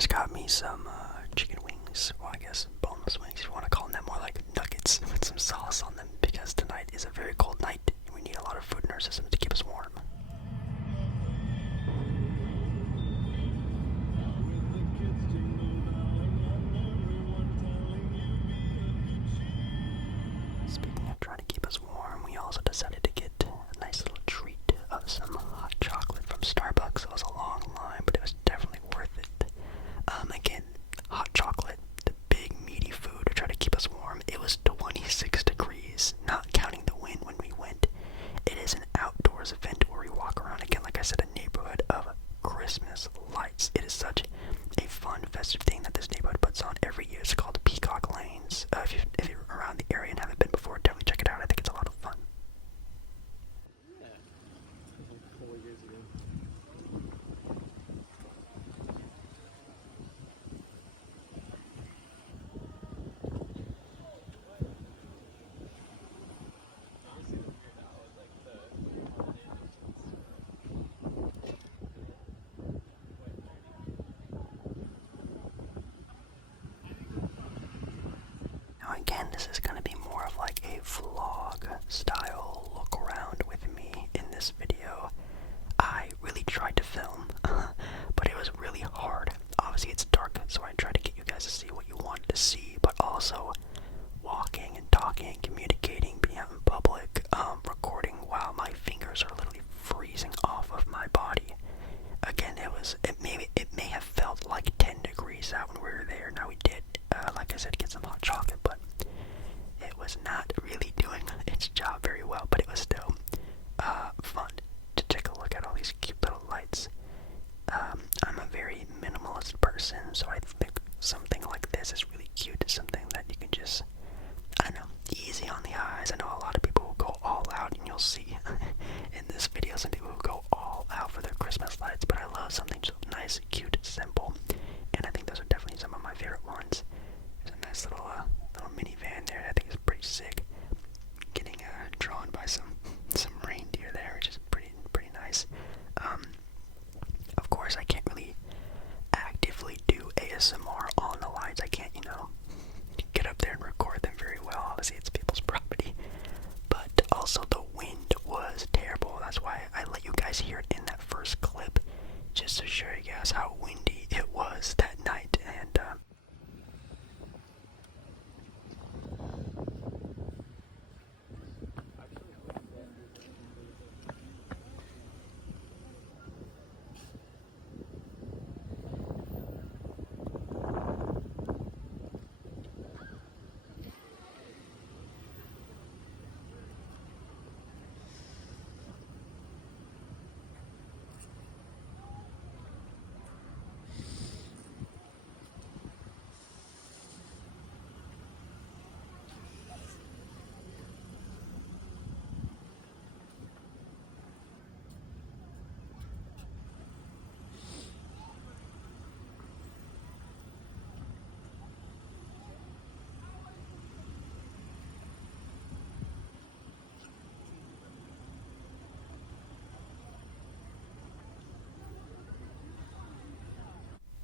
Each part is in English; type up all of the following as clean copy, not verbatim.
just got me some chicken wings. Well, I guess boneless wings, if you want to call them that, more like nuggets with some sauce on them, because tonight is a very cold night and we need a lot of food in our system to keep us warm. Speaking of trying to keep us warm, we also decided to get a nice little treat of some hot chocolate from Starbucks. It was a long line, but it was definitely worth it. Again, hot chocolate, the big meaty food to try to keep us warm. It was 26 degrees, not counting the wind when we went. It is an outdoors event where we walk around, again, like I said, a neighborhood of Christmas lights. It is such a fun, festive thing that this neighborhood puts on every year. It's called Peacock Lanes. If you're around the area and haven't been before, definitely check it out. I think it's a lot of fun. Now again, this is going to be more of like a vlog style look around with me in this video. I really tried to film, but it was really hard. Obviously it's dark, so I tried to get you guys to see what you wanted to see, but also walking and talking, communicating, being out in public, recording while my fingers are literally freezing off of my body. Again, it may have felt like 10 degrees out when we were there. Now we did, like I said, get some hot chocolate, but it was not really doing its job very well, but it was still fun to take a look at all these cute little lights. I'm a very minimalist person, so I think something like this is really cute. Something that you can just, I don't know, easy on the eyes. I know a lot of people who go all out, and you'll see in this video some people who go all out for their Christmas lights, but I love something just nice, cute, simple, and I think those are definitely some of my favorite ones. There's a nice little minivan there that I think is pretty sick. Getting drawn by some reindeer there, which is pretty nice. Of course, I can't really actively do ASMR on the lights. I can't, get up there and record them very well. Obviously, it's people's property. But also, the wind was terrible. That's why I let you guys hear it in that first clip, just to show you guys how windy it was that night. And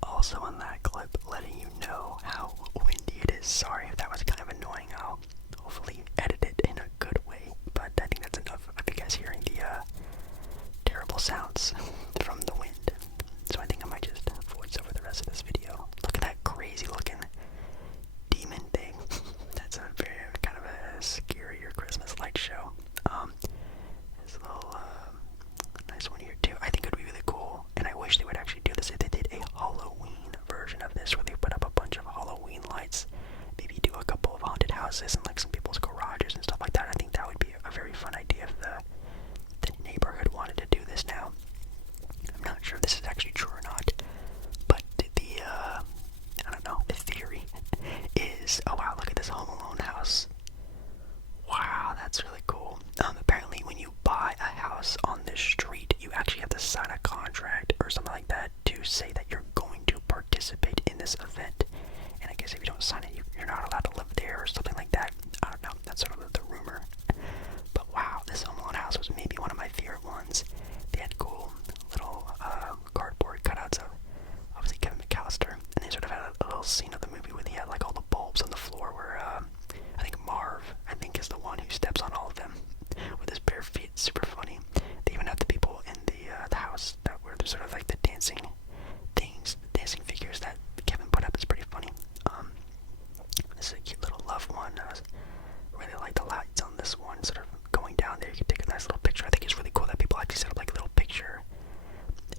also in that clip, letting you know how windy it is. Sorry if that was kind of annoying. I'll hopefully edit it in a good way, but I think that's enough of you guys hearing the terrible sounds from the wind. So I think I might just voice over the rest of this video. Look at that crazy looking demon thing. That's a very kind of a scarier Christmas light show. There's a little nice one here too. I think it would be really cool, and I wish they would actually do this if they did a Halloween version of this, where they put up a bunch of Halloween lights, maybe do a couple of haunted houses and like some people's garages and stuff like that. I think that would be a very fun idea if the neighborhood wanted to do this now. I'm not sure if this is actually true or not, but I don't know, the theory is, oh wow, look at this Home Alone house. Wow, that's really cool. Apparently when you buy a house on this street, you actually have to sign a contract or something like that to say that you're going to participate in this event. And I guess if you don't sign it, you're not allowed to live there or something like that. I don't know, that's sort of the rumor. But wow, this Home Alone house was maybe one of my favorite ones. They had cool little cardboard cutouts of obviously Kevin McAllister dancing figures that Kevin put up. It's pretty funny. This is a cute little love one. I really like the lights on this one, sort of going down there. You can take a nice little picture. I think it's really cool that people actually set up like little picture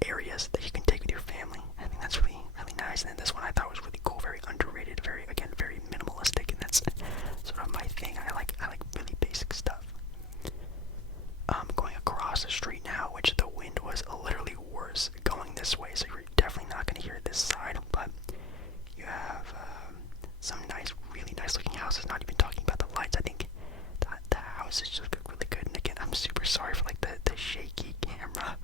areas that you can take with your family. I think that's really, really nice. And then this one I thought was really cool, very underrated, very minimalistic, and that's sort of my thing. I like really basic stuff. Going across the street now, which the wind was literally worse going this way, so you're definitely not going to hear this side, but you have some really nice looking houses, not even talking about the lights. I think the houses just look really good, and again, I'm super sorry for like the shaky camera.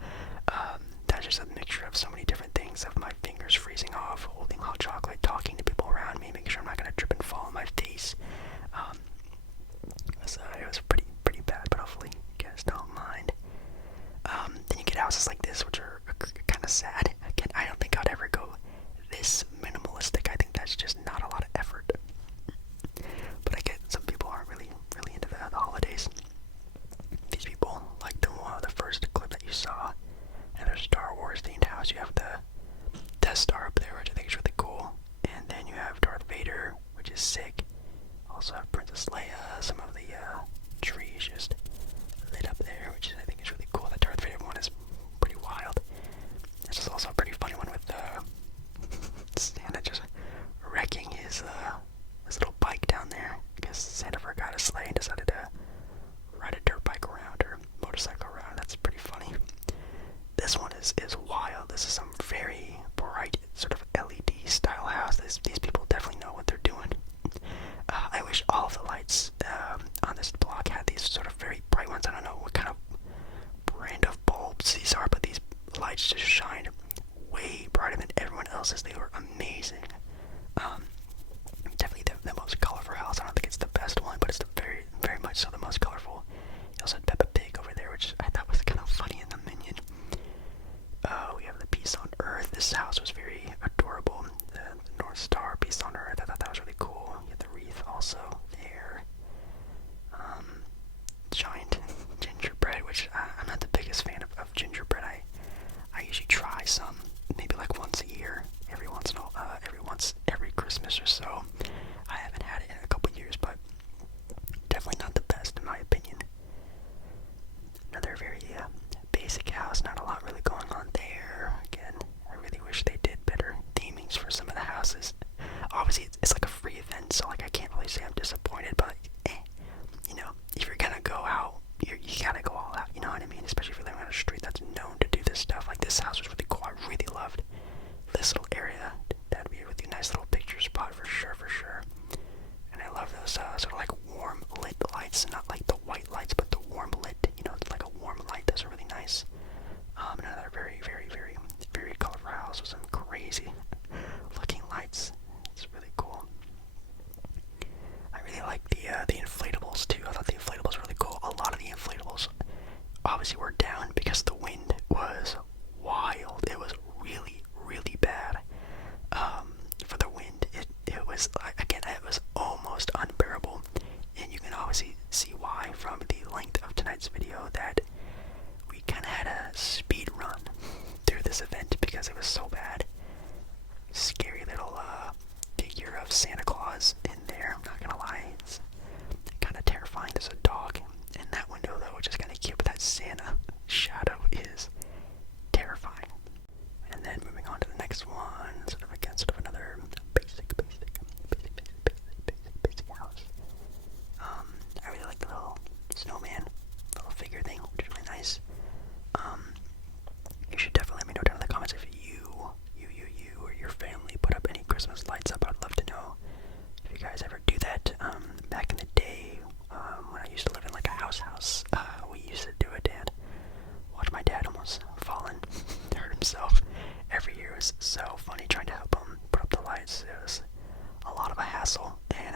That's just a mixture of so many different things, of my fingers freezing off, holding hot chocolate, talking to people around me, making sure I'm not going to trip and fall on my face. It was pretty bad, but hopefully you guys don't mind. Then you get houses like this, which are kind of sad. Again, I don't think I'd ever go this minimalistic. I think that's just not a lot of effort. But I get some people aren't really into the holidays. These people like the first clip that you saw, and their Star Wars themed house. You have the Death Star up there, which I think is really cool, and then you have Darth Vader, which is sick. Also have Princess Leia, some of the trees just lit up there, which I think is really cool. The Darth Vader one is pretty wild. This is also a pretty funny one with Santa just wrecking his little bike down there. I guess Santa forgot his sleigh and decided to ride a dirt bike around, or motorcycle around. That's pretty funny. This one is wild. This is some very bright sort of LED style house. These people definitely know what they're doing. I wish all of the lights on this block had these sort of very bright ones. I don't know what kind of brand of bulbs these are, but these lights just shined way brighter than everyone else's. They were amazing. Definitely the most colorful house. I don't think it's the best one, but it's very much so the most colorful. You also had Peppa Pig over there, which I thought was kind of funny in the Minion. We have the Peace on Earth. This house was very adorable. The North Star, Peace on Earth. I thought that was really cool. You have the wreath also there. Giant gingerbread, which I'm not the biggest fan of gingerbread. I usually try some, maybe like once a year, every Christmas or so. I haven't had it in a couple years, but definitely not the best in my opinion. Another very basic house, not a lot really going on there. Again, I really wish they did better themings for some of the houses. Obviously, it's like a free event, so like I can't really say I'm disappointed, but you know, if you're gonna go out, you gotta go all out. You know what I mean? Especially if you're living on a street that's known to do this stuff. Like this house was really cool. I really loved this little area. That'd be a really nice little picture spot for sure. And I love those sort of like warm lit lights, not like the white lights, but the warm lit. You know, like a warm light. Those are really nice. Another very colorful house with some crazy looking lights. It's really cool. I really like the inflatables too. I thought the inflatables were really cool. A lot of the inflatables obviously were down because the wind was wild. It was really bad. For the wind, it was again, it was almost unbearable, and you can obviously see why from the length of tonight's video that we kind of had a speed run through this event because it was so bad. Scary little figure of Santa Claus in there. I'm not gonna lie, it's kind of terrifying. There's a dog in that window though, which is kind of cute, but that Santa shadow is terrifying. And then moving on to the next one, sort of another basic house. I really like the little snowman, little figure thing, which is really nice. You should definitely let me know down in the comments if you or your family put up any Christmas lights up. I'd love to know if you guys ever do that. Back in the day, when I used to live in like a house, we used to do it, and watch my dad almost fall and hurt himself every year. It was so funny trying to help him put up the lights. It was a lot of a hassle, and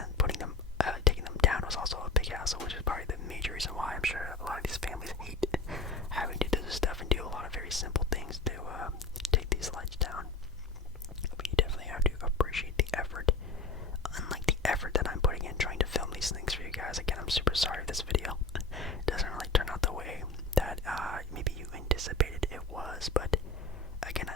taking them down was also a big hassle, which is probably the major reason why I'm sure a lot of these families hate having to do this stuff and do a lot of very simple things to take these lights down. But you definitely have to appreciate the effort. Unlike the effort that I'm putting in trying to film these things for you guys. Again, I'm super sorry if this video doesn't really turn out the way that maybe you anticipated it was, but again,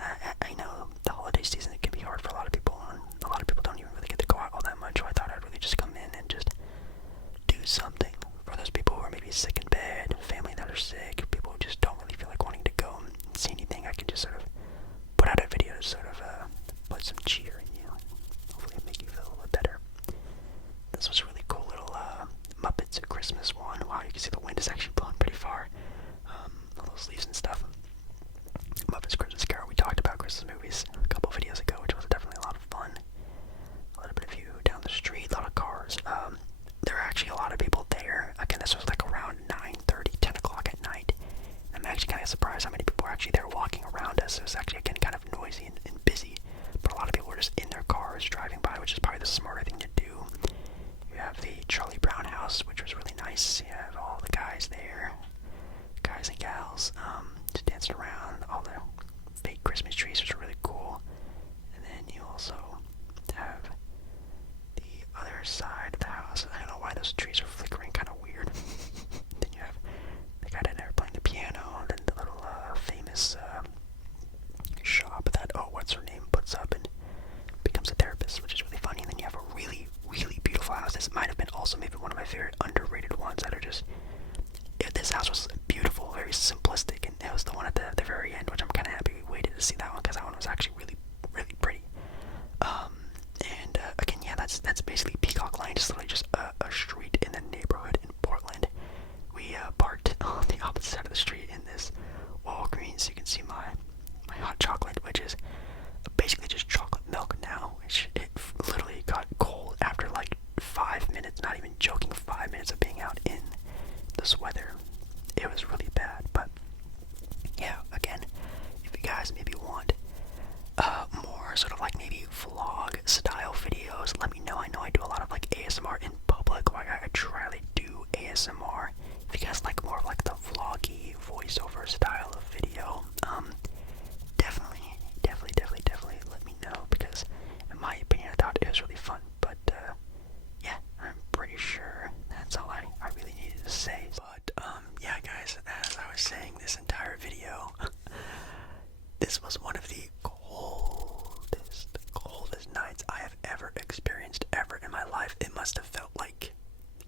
that's basically Peacock Lane, just literally just a street in the neighborhood in Portland. We parked on the opposite side of the street in this Walgreens. You can see my hot chocolate, which is basically just chocolate milk now, which it literally got cold after like 5 minutes, not even joking, 5 minutes of being out in this weather. It was really bad. But yeah, again, if you guys maybe want more sort of like maybe vlog style videos, let me know. I know I do a lot of like ASMR in public, like I try to do ASMR. If you guys like more of like the vloggy voiceover style of video, definitely let me know, because in my opinion I thought it was really fun. But yeah, I'm pretty sure that's all I really needed to say. But yeah guys, as I was saying this entire video, this was one of the coldest nights I have ever experienced ever in my life. It must have felt like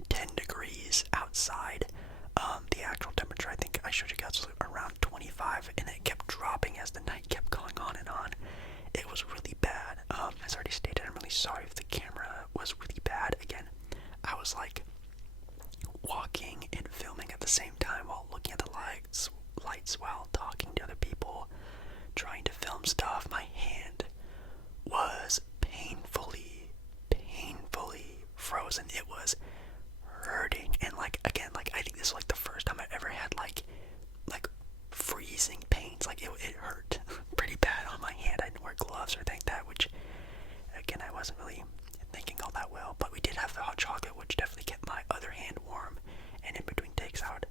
10 degrees outside. The actual temperature, I think I showed you guys, was around 25, and it kept dropping as the night kept going on and on. It was really bad. As I already stated, I'm really sorry if the camera was really bad. Again, I was like walking and filming at the same time while looking at the lights while talking to other people, trying to film stuff. My hand was painfully frozen. It was hurting, and like again, like I think this was like the first time I ever had like freezing pains. Like it hurt pretty bad on my hand. I didn't wear gloves or anything like that, which again I wasn't really thinking all that well. But we did have the hot chocolate, which definitely kept my other hand warm. And in between takes, I would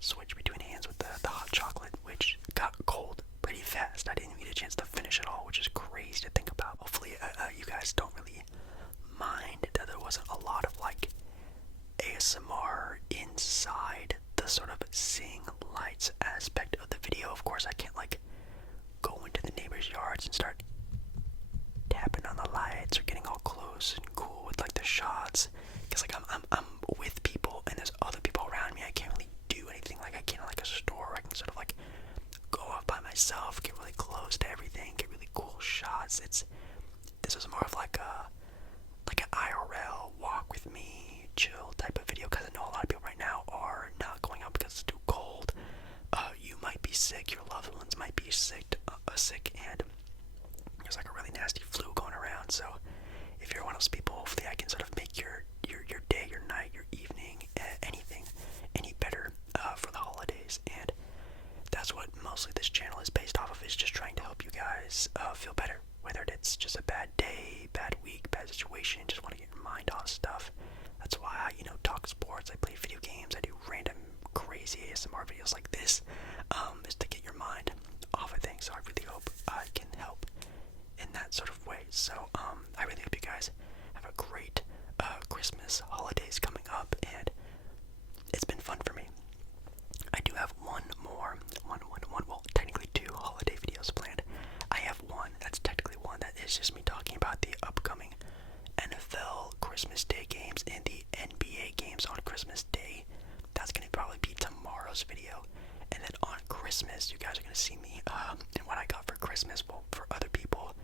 switch between hands with the hot chocolate, which got cold pretty fast. I didn't even get a chance to finish it all, which is crazy to think about. Hopefully you guys don't really mind that there wasn't a lot of like ASMR inside the sort of seeing lights aspect of the video. Of course I can't like go into the neighbors' yards and start tapping on the lights or getting all close and cool with like the shots, because like I'm with people and there's other people around me. I can't really do anything. Like I can't like a store where I can sort of like go off by myself, get really close to everything, get really cool shots. This was more of like an IRL walk with me, chill type of video, because I know a lot of people right now are not going out because it's too cold. You might be sick, your loved ones might be sick, and there's like a really nasty flu going around. So if you're one of those people, hopefully I can sort of make your day, your night, your evening, anything any better for the holidays. And that's what mostly this channel is based off of, is just trying to help you guys feel better, whether it's just a bad day, bad week, bad situation, just want to get your mind off stuff. That's why I, talk sports, I play video games, I do random crazy ASMR videos like this, is to get your mind off of things. So I really hope I can help in that sort of way. So I really hope you guys have a great Christmas holidays coming up, and it's been fun for me. I do have one, well, technically 2 holiday videos planned. I have one that's technically one that is just me talking about the upcoming NFL Christmas Day games and the NBA games on Christmas Day. That's going to probably be tomorrow's video. And then on Christmas, you guys are going to see me and what I got for Christmas, well, for other people,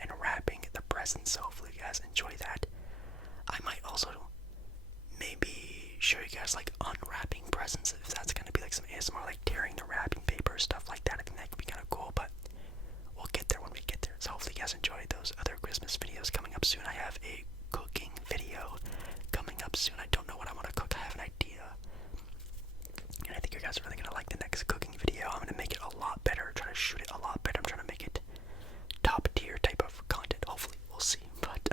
and wrapping the presents. So hopefully you guys enjoy that. I might also maybe show you guys like unwrapping presents, if that's going to be like some ASMR, like tearing the wrapping paper, stuff like that. I think that could be kind of cool, but we'll get there when we get there. So hopefully you guys enjoy those other Christmas videos coming up soon. I have a cooking video coming up soon. I don't know what I want to cook. I have an idea, and I think you guys are really going to like the next cooking video. I'm going to make it a lot better, try to shoot it a lot better. I'm trying to make it top tier type of content. Hopefully, we'll see. But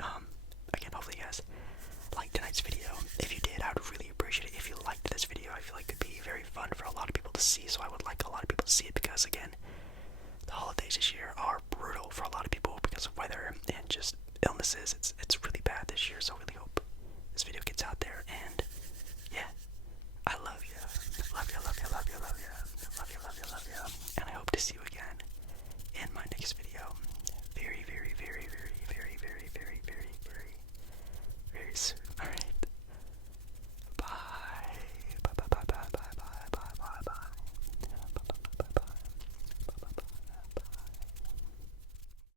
again, hopefully you guys liked tonight's video. If you did, I would really appreciate it. If you liked this video, I feel like it could be very fun for a lot of people to see. So I would like a lot of people to see it, because again, the holidays this year are brutal for a lot of people because of weather and just illnesses.